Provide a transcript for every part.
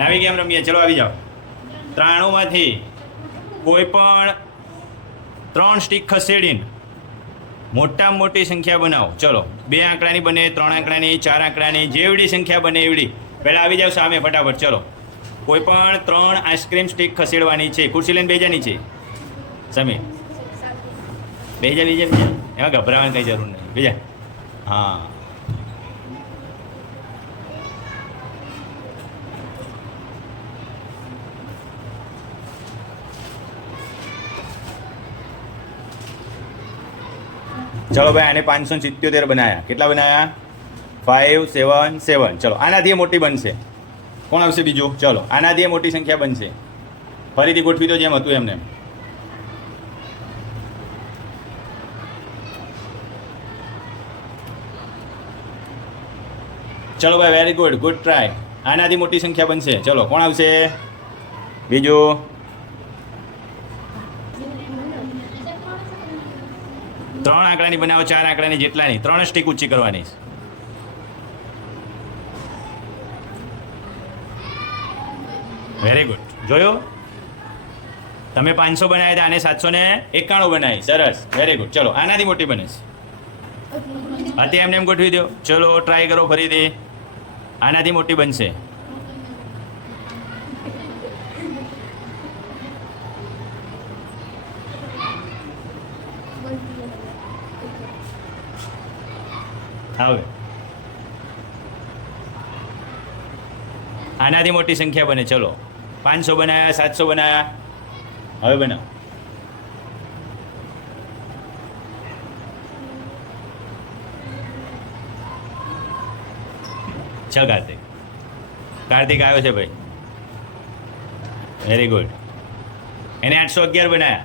નવી ગેમ રમીએ. ચલો આવી જાઓ. 93માંથી કોઈ પણ 3 સ્ટીક ખસેડીને મોટામાં મોટી સંખ્યા બનાવો. ચલો 2 આંકડાની બને, 3 આંકડાની, 4 આંકડાની, જેવડી સંખ્યા બને એવડી. પહેલાં આવી જાઓ સામે ફટાફટ. ચલો કોઈ પણ 3 આઈસ્ક્રીમ સ્ટીક ખસેડવાની છે. ખુરશી લઈને બેજાની છે. સમીર બેજા બીજા બીજા એમાં ગભરાવાની કંઈ જરૂર નહીં. બીજા હા. ચલો ભાઈ આને 577 બનાયા. કેટલા બનાયા? 5 7 7. ચલો આનાથી મોટી બનશે. કોણ આવશે બીજું? ચલો આનાથી મોટી સંખ્યા બનશે. ફરીથી ગોઠવી દો જેમ હતું એમને. ચલો ભાઈ વેરી ગુડ, ગુડ ટ્રાય. આનાથી મોટી સંખ્યા બનશે. ચલો કોણ આવશે બીજું? ત્રણ આંકડાની બનાવો, 4 આંકડાની જેટલાની. 3 સ્ટીક ઊંચી કરવાની. Very good. જોયો? તમે 500 બનાવ્યા હતા, આને 791 બનાવી. સરસ, વેરી ગુડ. ચલો આનાથી મોટી બને છે. અત્યારે એમને એમ ગોઠવી દો. ચલો ટ્રાય કરો ફરીથી. આનાથી મોટી બનશે. હવે આનાથી મોટી સંખ્યા બને. ચલો 500 બનાવ્યા, 700 બનાવ્યા. હવે બનાવો. ચલ કાર્તિક. કાર્તિક આવ્યો છે ભાઈ. Very good. એને 811 બનાવ્યા.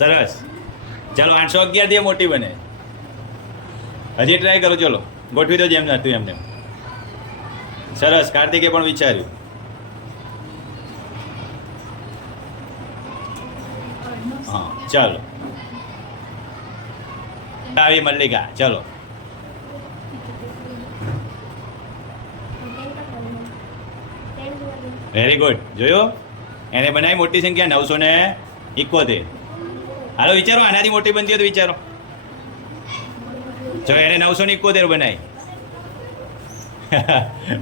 સરસ. ચલો 811 થી મોટી બને. હજી ટ્રાય કરો. ચલો ગોઠવી દો જેમ હતું એમને. સરસ. કાર્તિકે પણ વિચાર્યું. હા ચાલો આવી મલ્લિકા. ચલો વેરી ગુડ. જોયો? એને બનાવી મોટી સંખ્યા 971. હાલો વિચારો આનાથી મોટી બનતી હોય તો વિચારો. જો એને 971 બનાવી.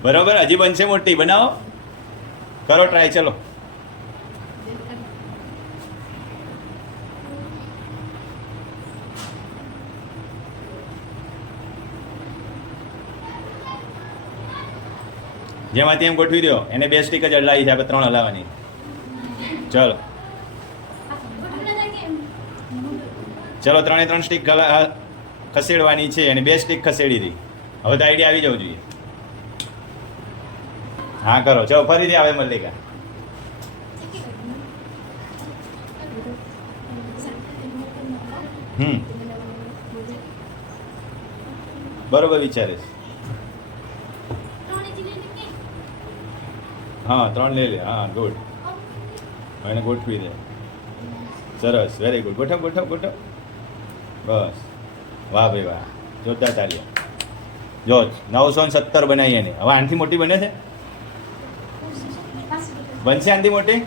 બરોબર. હજી બનશે મોટી. બનાવો, કરો ટ્રાય. ચલો જેમાંથી એમ ગોઠવી દો. એને 2 સ્ટીક જ હલાવી છે, આપણે 3 હલાવવાની. ચલો ચલો 3 સ્ટીક ખસેડવાની છે અને 2 સ્ટીક ખસેડી હતી. હવે તો આઈડિયા આવી જવું જોઈએ. હા કરો. ચલો ફરીથી આવે મલ્લિકા. બરોબર વિચારે છે. હા 3 લઈ લે. હા ગુડ. એને ગોઠવી દે. સરસ, વેરી ગુડ. ગોઠવ ગોઠવ ગોઠવ. બસ, વાહ ભાઈ વાહ. જોરદાર તાળીઓ. જો 970 બનાવી એને. હવે આનાથી મોટી બને છે? બનશે આનાથી મોટી?